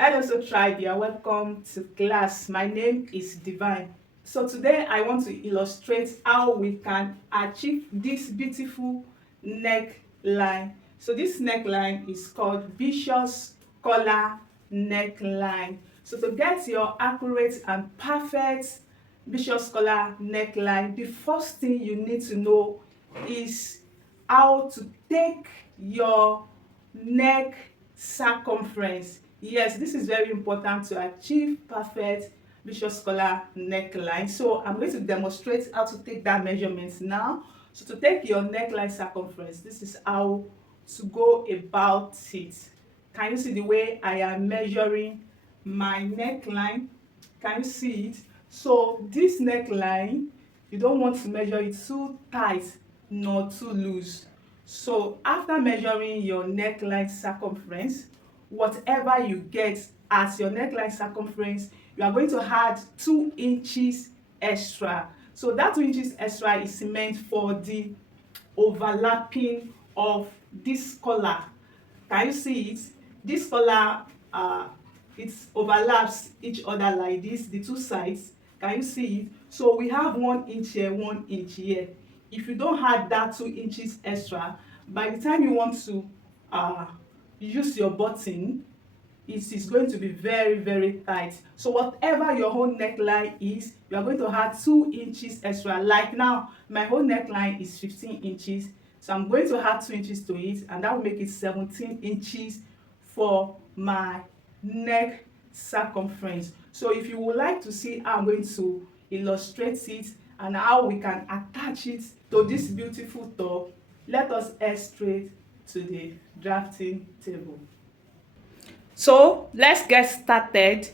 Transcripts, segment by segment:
Hello, so tribe. You are welcome to class. My name is Divine. So today I want to illustrate how we can achieve this beautiful neckline. So this neckline is called vicious collar neckline. So to get your accurate and perfect vicious collar neckline, the first thing you need to know is how to take your neck circumference. Yes, this is very important to achieve perfect vicious collar neckline. So I'm going to demonstrate how to take that measurement now. So to take your neckline circumference, this is how to go about it. Can you see the way I am measuring my neckline? Can you see it? So this neckline, you don't want to measure it too tight nor too loose. So after measuring your neckline circumference, whatever you get as your neckline circumference, you are going to add 2 inches extra. So that 2 inches extra is meant for the overlapping of this collar. Can you see it? This collar, it overlaps each other like this, the two sides. Can you see it? So we have 1 inch here, 1 inch here. If you don't add that 2 inches extra, by the time you want to use your button, it is going to be very tight. So whatever your whole neckline is, you are going to add 2 inches extra. Like now, my whole neckline is 15 inches, so I'm going to add 2 inches to it, and that will make it 17 inches for my neck circumference. So if you would like to see how I'm going to illustrate it and how we can attach it to this beautiful top, let us head straight to the drafting table. So let's get started.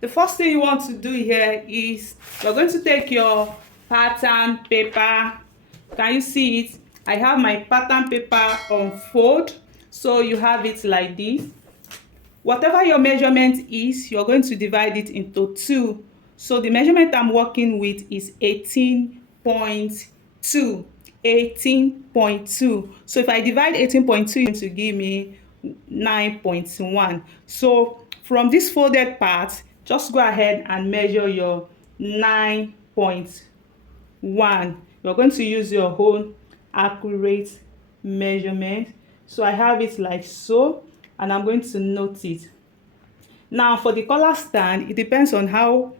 The first thing you want to do here is you're going to take your pattern paper. Can you see it? I have my pattern paper on fold, so you have it like this. Whatever your measurement is, you're going to divide it into 2. So the measurement I'm working with is 18.2. 18.2. So if I divide 18.2, it's going to give me 9.1. So from this folded part, just go ahead and measure your 9.1. You're going to use your own accurate measurement. So I have it like so, and I'm going to note it. Now for the collar stand, it depends on how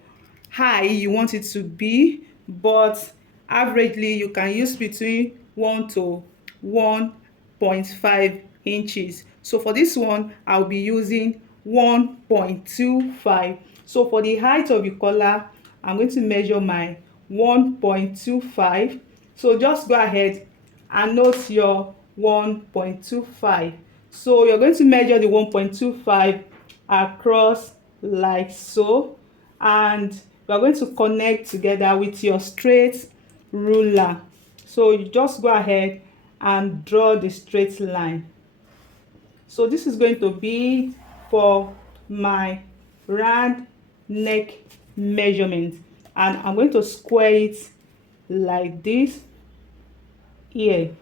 high you want it to be, but averagely you can use between 1 to 1.5 inches. So for this one, I'll be using 1.25. So for the height of the collar, I'm going to measure my 1.25. So just go ahead and note your 1.25. So you're going to measure the 1.25 across like so, and you are going to connect together with your straight ruler. So you just go ahead and draw the straight line. So this is going to be for my round neck measurement, and I'm going to square it like this here.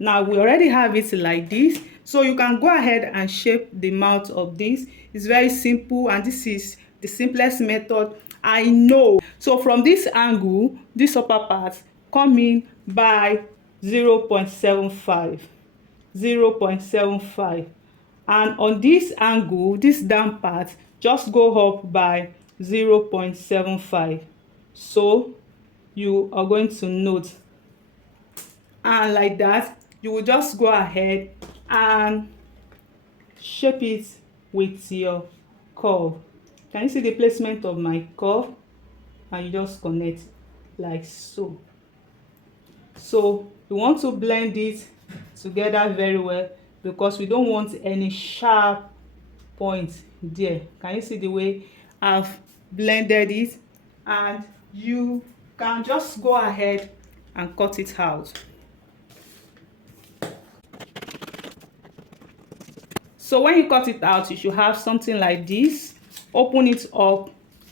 Now we already have it like this, so you can go ahead and shape the mouth of this. It's very simple, and this is the simplest method I know. So from this angle, this upper part come in by 0.75, 0.75, and on this angle, this down part, just go up by 0.75. So you are going to note, and like that you will just go ahead and shape it with your curve. Can you see the placement of my curve? And you just connect like so. So you want to blend it together very well, because we don't want any sharp points there. Can you see the way I've blended it? And you can just go ahead and cut it out. So when you cut it out, you should have something like this. Open it up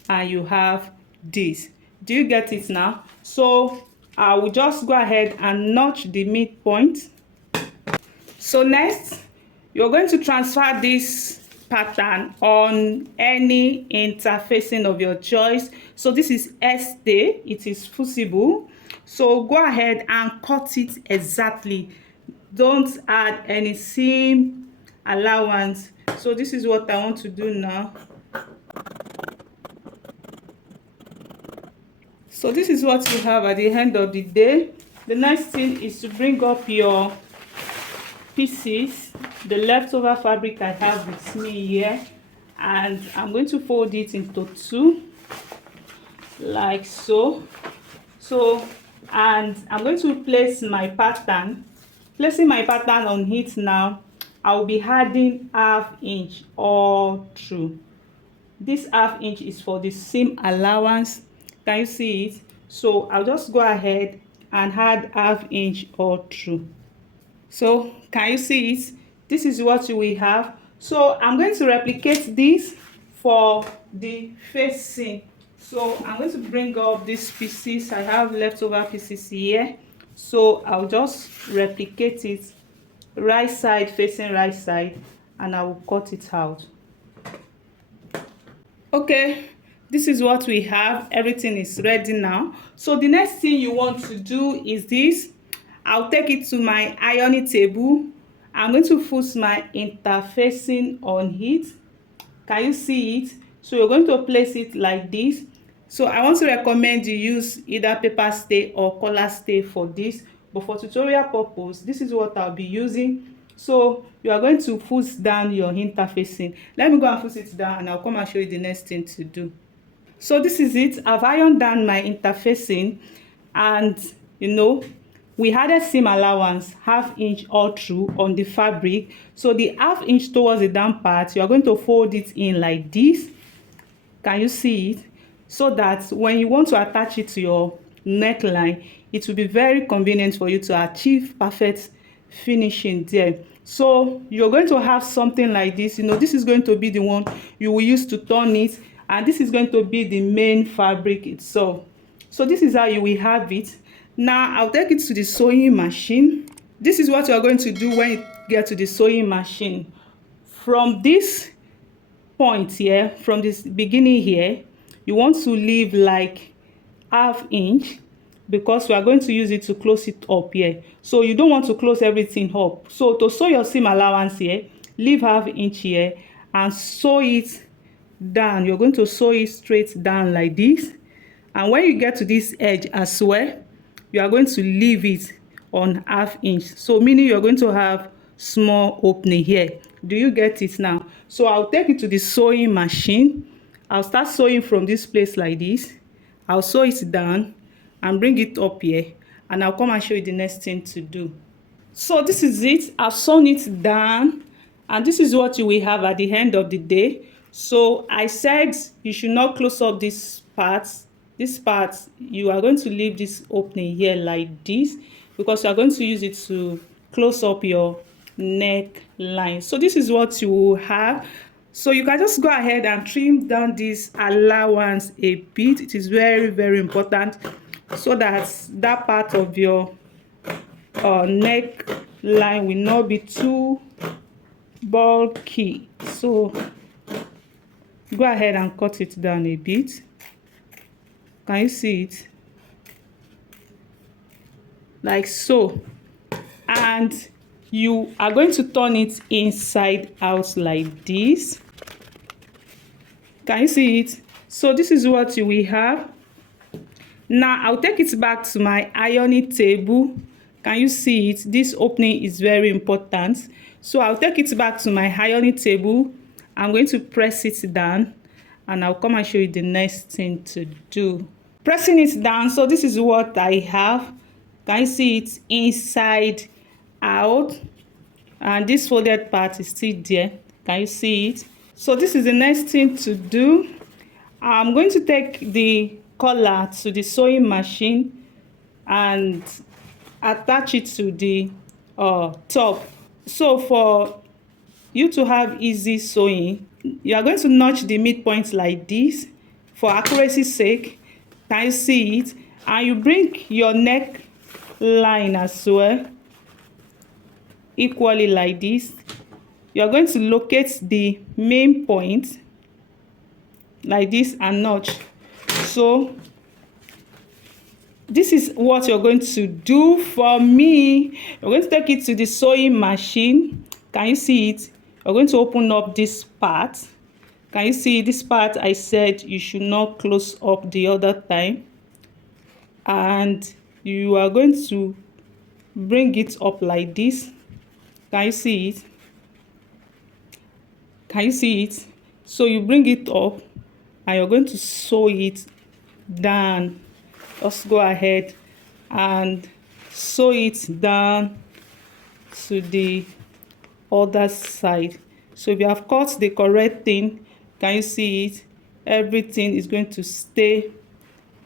and you have this. Do you get it now? So I will just go ahead and notch the midpoint. So next, you're going to transfer this pattern on any interfacing of your choice. So this is este, it is fusible. So go ahead and cut it exactly. Don't add any seam allowance. So this is what I want to do now. So this is what you have at the end of the day. The next thing is to bring up your pieces, the leftover fabric I have with me here, and I'm going to fold it into two like so. And I'm going to place my pattern. Placing my pattern on it now, I'll be adding 1/2 inch all through. This 1/2 inch is for the seam allowance. Can you see it? So I'll just go ahead and add 1/2 inch all through. So can you see it? This is what we have. So I'm going to replicate this for the facing. So I'm going to bring up these pieces. I have leftover pieces here, so I'll just replicate it right side facing right side, and I will cut it out. Okay, this is what we have. Everything is ready now. So the next thing you want to do is this. I'll take it to my ironing table. I'm going to put my interfacing on it. Can you see it? So you're going to place it like this. So I want to recommend you use either paper stay or color stay for this, but for tutorial purpose, this is what I'll be using. So you are going to put down your interfacing. Let me go and put it down, and I'll come and show you the next thing to do. So this is it. I've ironed down my interfacing, and we added seam allowance 1/2 inch all through on the fabric. So the 1/2 inch towards the down part, you are going to fold it in like this. Can you see it? So that when you want to attach it to your neckline, it will be very convenient for you to achieve perfect finishing there. So you're going to have something like this. This is going to be the one you will use to turn it, and this is going to be the main fabric itself. So this is how you will have it. Now I'll take it to the sewing machine. This is what you are going to do when you get to the sewing machine. From this point here, from this beginning here, you want to leave like 1/2 inch, because we are going to use it to close it up here. So you don't want to close everything up. So to sew your seam allowance here, leave 1/2 inch here and sew it down. You're going to sew it straight down like this, and when you get to this edge as well, you are going to leave it on 1/2 inch. So meaning you're going to have small opening here. Do you get it now? So I'll take it to the sewing machine. I'll start sewing from this place like this. I'll sew it down and bring it up here, and I'll come and show you the next thing to do. So this is it. I've sewn it down, and this is what you will have at the end of the day. So I said you should not close up this part. This part, you are going to leave this opening here like this, because you are going to use it to close up your neckline. So this is what you will have. So you can just go ahead and trim down this allowance a bit. It is very, very important, so that that part of your neckline will not be too bulky. So go ahead and cut it down a bit. Can you see it? Like so. And you are going to turn it inside out like this. Can you see it? So this is what you will have. Now I'll take it back to my ironing table. Can you see it? This opening is very important. So I'll take it back to my ironing table. I'm going to press it down, and I'll come and show you the next thing to do. Pressing it down, so this is what I have. Can you see it? Inside out, and this folded part is still there. Can you see it? So this is the next thing to do. I'm going to take the collar to the sewing machine and attach it to the top. So for you to have easy sewing, you are going to notch the midpoint like this for accuracy's sake. Can you see it? And you bring your neck line as well equally like this. you are going to locate the main point like this and notch. So this is what you're going to do for me. You're going to take it to the sewing machine. Can you see it? You're going to open up this part. Can you see this part? I said you should not close up the other time. And you are going to bring it up like this. Can you see it? Can you see it? So you bring it up and you're going to sew it down. Just go ahead and sew it down to the other side. So if you have cut the correct thing, can you see it? Everything is going to stay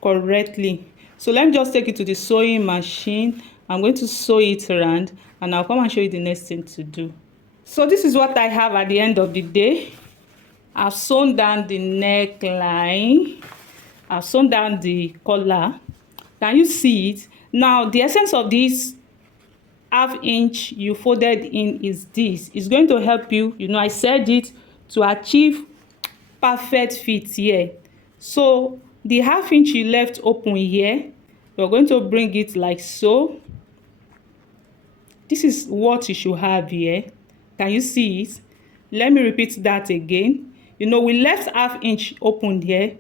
correctly. So let me just take it to the sewing machine. I'm going to sew it around and I'll come and show you the next thing to do. So this is what I have at the end of the day. I've sewn down the neckline. I've sewn down the collar. Can you see it? Now the essence of this ½ inch you folded in is this. It's going to help you, I said it, to achieve perfect fit here. So the ½ inch you left open here, you're going to bring it like so. This is what you should have here. Can you see it? Let me repeat that again. We left ½ inch open here,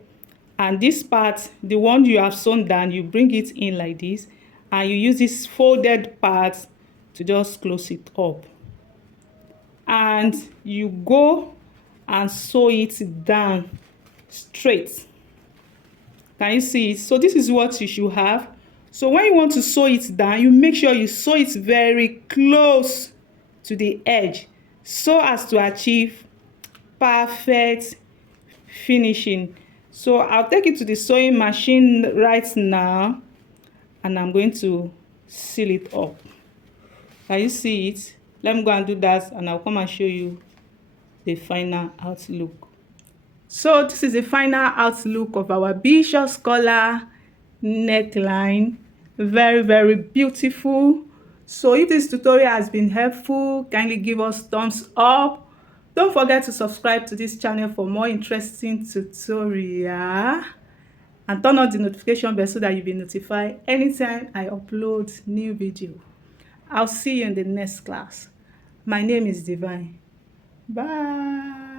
and this part, the one you have sewn down, you bring it in like this, and you use this folded part to just close it up. And you go and sew it down straight. Can you see it? So this is what you should have. So when you want to sew it down, you make sure you sew it very close to the edge so as to achieve perfect finishing. So I'll take it to the sewing machine right now and I'm going to seal it up. Can you see it? Let me go and do that and I'll come and show you the final outlook. So this is the final outlook of our Bishop's collar neckline. Very, very beautiful. So if this tutorial has been helpful, kindly give us thumbs up. Don't forget to subscribe to this channel for more interesting tutorial and turn on the notification bell so that you'll be notified anytime I upload new video. I'll see you in the next class. My name is Divine. Bye.